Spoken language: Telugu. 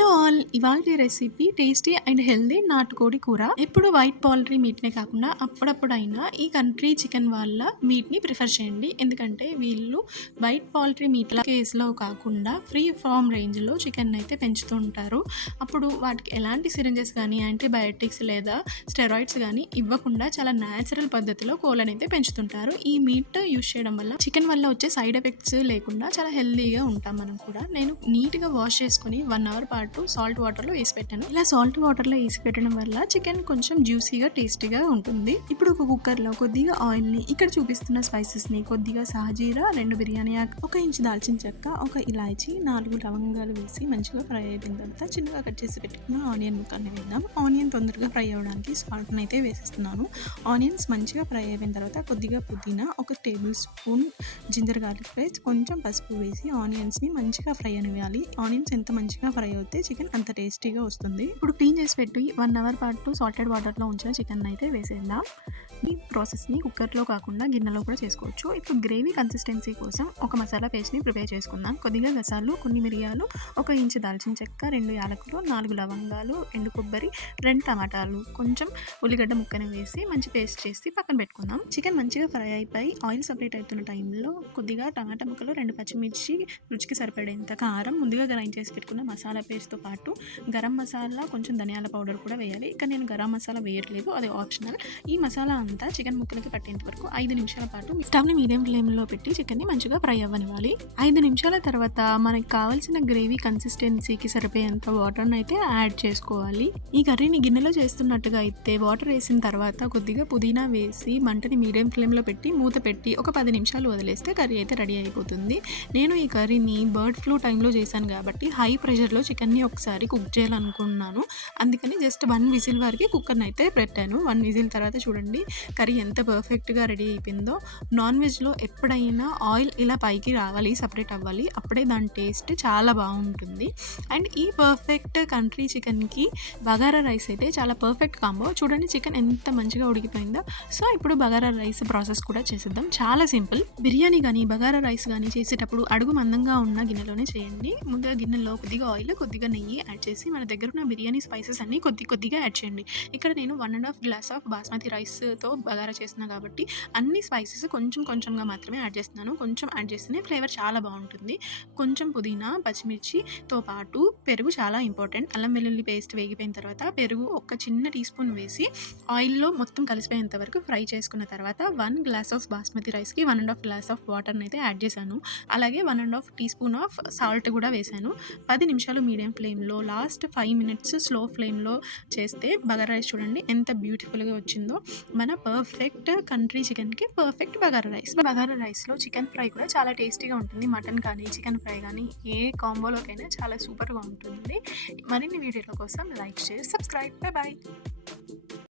హలో ఆల్ ఇవాళ రెసిపీ టేస్టీ అండ్ హెల్దీ నాటుకోడి కూర. ఎప్పుడు వైట్ పౌల్ట్రీ మీట్నే కాకుండా అప్పుడప్పుడైనా ఈ కంట్రీ చికెన్ వాళ్ళ మీట్ని ప్రిఫర్ చేయండి. ఎందుకంటే వీళ్ళు వైట్ పౌల్ట్రీ మీట్ల కేసులో కాకుండా ఫ్రీ ఫామ్ రేంజ్లో చికెన్ అయితే పెంచుతుంటారు అప్పుడు వాటికి ఎలాంటి సిరింజెస్ కానీ యాంటీబయాటిక్స్ లేదా స్టెరాయిడ్స్ కానీ ఇవ్వకుండా చాలా న్యాచురల్ పద్ధతిలో కోళ్ళని అయితే పెంచుతుంటారు. ఈ మీట్ యూస్ చేయడం వల్ల చికెన్ వల్ల వచ్చే సైడ్ ఎఫెక్ట్స్ లేకుండా చాలా హెల్దీగా ఉంటాం మనం కూడా. నేను నీట్గా వాష్ చేసుకొని వన్ అవర్ పాటు సాల్ట్ వాటర్లో వేసి పెట్టాను. ఇలా సాల్ట్ వాటర్లో వేసి పెట్టడం వల్ల చికెన్ కొంచెం జ్యూసీగా టేస్టీగా ఉంటుంది. ఇప్పుడు ఒక కుక్కర్లో కొద్దిగా ఆయిల్ని ఇక్కడ చూపిస్తున్న స్పైసెస్ని కొద్దిగా సహజీరా రెండు బిర్యానీ ఆకు ఒక ఇంచు దాల్చిన చెక్క ఒక ఇలాచి నాలుగు లవంగాలు వేసి మంచిగా ఫ్రై అయిపోయిన తర్వాత చిన్నగా కట్ చేసి పెట్టుకున్న ఆనియన్ ముక్కల్ని వేద్దాం. ఆనియన్ తొందరగా ఫ్రై అవ్వడానికి సాల్ట్ని అయితే వేసేస్తున్నాను. ఆనియన్స్ మంచిగా ఫ్రై అయిపోయిన తర్వాత కొద్దిగా పుదీనా ఒక tablespoon ginger garlic paste కొంచెం పసుపు వేసి ఆనియన్స్ని మంచిగా ఫ్రై అనివ్వాలి. ఆనియన్స్ ఎంత మంచిగా ఫ్రై అయితే చికెన్ అంత టేస్టీగా వస్తుంది. ఇప్పుడు క్లీన్ చేసి పెట్టి. వన్ అవర్ పాటు సాల్టెడ్ వాటర్లో ఉంచిన చికెన్ అయితే వేసేద్దాం. ఈ ప్రాసెస్ని కుక్కర్లో కాకుండా గిన్నెలో కూడా చేసుకోవచ్చు. ఇప్పుడు గ్రేవీ కన్సిస్టెన్సీ కోసం ఒక మసాలా పేస్ట్ని ప్రిపేర్ చేసుకుందాం. కొద్దిగా గసాలు కొన్ని మిరియాలు ఒక ఇంచు దాల్చిన చెక్క రెండు యాలకులు నాలుగు లవంగాలు ఎండు కొబ్బరి రెండు టమాటాలు కొంచెం ఉల్లిగడ్డ ముక్కని వేసి మంచి పేస్ట్ చేసి పక్కన పెట్టుకుందాం. చికెన్ మంచిగా ఫ్రై అయిపోయి ఆయిల్ సపరేట్ అవుతున్న టైంలో కొద్దిగా టమాటా ముక్కలు రెండు పచ్చిమిర్చి రుచికి సరిపడేంత కారం ముందుగా గ్రైండ్ చేసి పెట్టుకున్న మసాలా పేస్ట్ పేస్ట్తో పాటు గరం మసాలా కొంచెం ధనియాల పౌడర్ కూడా వేయాలి. ఇక నేను గరం మసాలా వేయట్లేదు అది ఆప్షనల్. ఈ మసాలా అంతా చికెన్ ముక్కలకి పట్టేంత వరకు ఐదు నిమిషాల పాటు స్టవ్ని మీడియం ఫ్లేమ్లో పెట్టి చికెన్ని మంచిగా ఫ్రై అవ్వనివ్వాలి. ఐదు నిమిషాల తర్వాత మనకి కావాల్సిన గ్రేవీ కన్సిస్టెన్సీకి సరిపోయేంత వాటర్ని అయితే యాడ్ చేసుకోవాలి. ఈ కర్రీని గిన్నెలో చేస్తున్నట్టుగా అయితే వాటర్ వేసిన తర్వాత కొద్దిగా పుదీనా వేసి మంటని మీడియం ఫ్లేమ్లో పెట్టి మూత పెట్టి ఒక పది నిమిషాలు వదిలేస్తే కర్రీ అయితే రెడీ అయిపోతుంది. నేను ఈ కర్రీని బర్డ్ ఫ్లూ టైంలో చేశాను కాబట్టి హై ప్రెషర్లో చికెన్ అన్నీ ఒకసారి కుక్ చేయాలనుకున్నాను. అందుకని జస్ట్ వన్ విజిల్ వరకు కుక్కర్ని అయితే పెట్టాను. వన్ విజిల్ తర్వాత చూడండి కర్రీ ఎంత పర్ఫెక్ట్గా రెడీ అయిపోయిందో. నాన్ వెజ్లో ఎప్పుడైనా ఆయిల్ ఇలా పైకి రావాలి సపరేట్ అవ్వాలి అప్పుడే దాని టేస్ట్ చాలా బాగుంటుంది. అండ్ ఈ పర్ఫెక్ట్ కంట్రీ చికెన్కి బగారా రైస్ అయితే చాలా పర్ఫెక్ట్ కాంబో. చూడండి చికెన్ ఎంత మంచిగా ఉడికిపోయిందో. సో ఇప్పుడు బగారా రైస్ ప్రాసెస్ కూడా చేసేద్దాం. చాలా సింపుల్. బిర్యానీ కానీ బగారా రైస్ కానీ చేసేటప్పుడు అడుగు మందంగా ఉన్న గిన్నెలోనే చేయండి. ముందుగా గిన్నెలో కొద్దిగా ఆయిల్ కొద్దిగా నెయ్యి యాడ్ చేసి మన దగ్గర ఉన్న బిర్యానీ స్పైసెస్ అన్ని కొద్ది కొద్దిగా యాడ్ చేయండి. ఇక్కడ నేను one and half glass of basmati రైస్తో బగారా చేసిన కాబట్టి అన్ని స్పైసెస్ కొంచెం కొంచెంగా మాత్రమే యాడ్ చేస్తున్నాను. కొంచెం యాడ్ చేస్తేనే ఫ్లేవర్ చాలా బాగుంటుంది. కొంచెం పుదీనా పచ్చిమిర్చితో పాటు పెరుగు చాలా ఇంపార్టెంట్. అల్లం వెల్లుల్లి పేస్ట్ వేగిపోయిన తర్వాత పెరుగు ఒక చిన్న టీ స్పూన్ వేసి ఆయిల్లో మొత్తం కలిసిపోయేంత వరకు ఫ్రై చేసుకున్న తర్వాత వన్ గ్లాస్ ఆఫ్ బాస్మతి రైస్కి one and half glass of వాటర్ని అయితే యాడ్ చేశాను. అలాగే one and half teaspoon of salt కూడా వేశాను. పది నిమిషాలు మీడియం ఫ్లేమ్లో లాస్ట్ ఫైవ్ మినిట్స్ స్లో ఫ్లేమ్లో చేస్తే బగారా రైస్ చూడండి ఎంత బ్యూటిఫుల్గా వచ్చిందో. మన పర్ఫెక్ట్ కంట్రీ చికెన్కి పర్ఫెక్ట్ బగారా రైస్. బగారా రైస్లో చికెన్ ఫ్రై కూడా చాలా టేస్టీగా ఉంటుంది. మటన్ కానీ చికెన్ ఫ్రై కానీ ఏ కాంబోలోకైనా చాలా సూపర్గా ఉంటుంది. మరిన్ని వీడియోల కోసం like share subscribe. Bye bye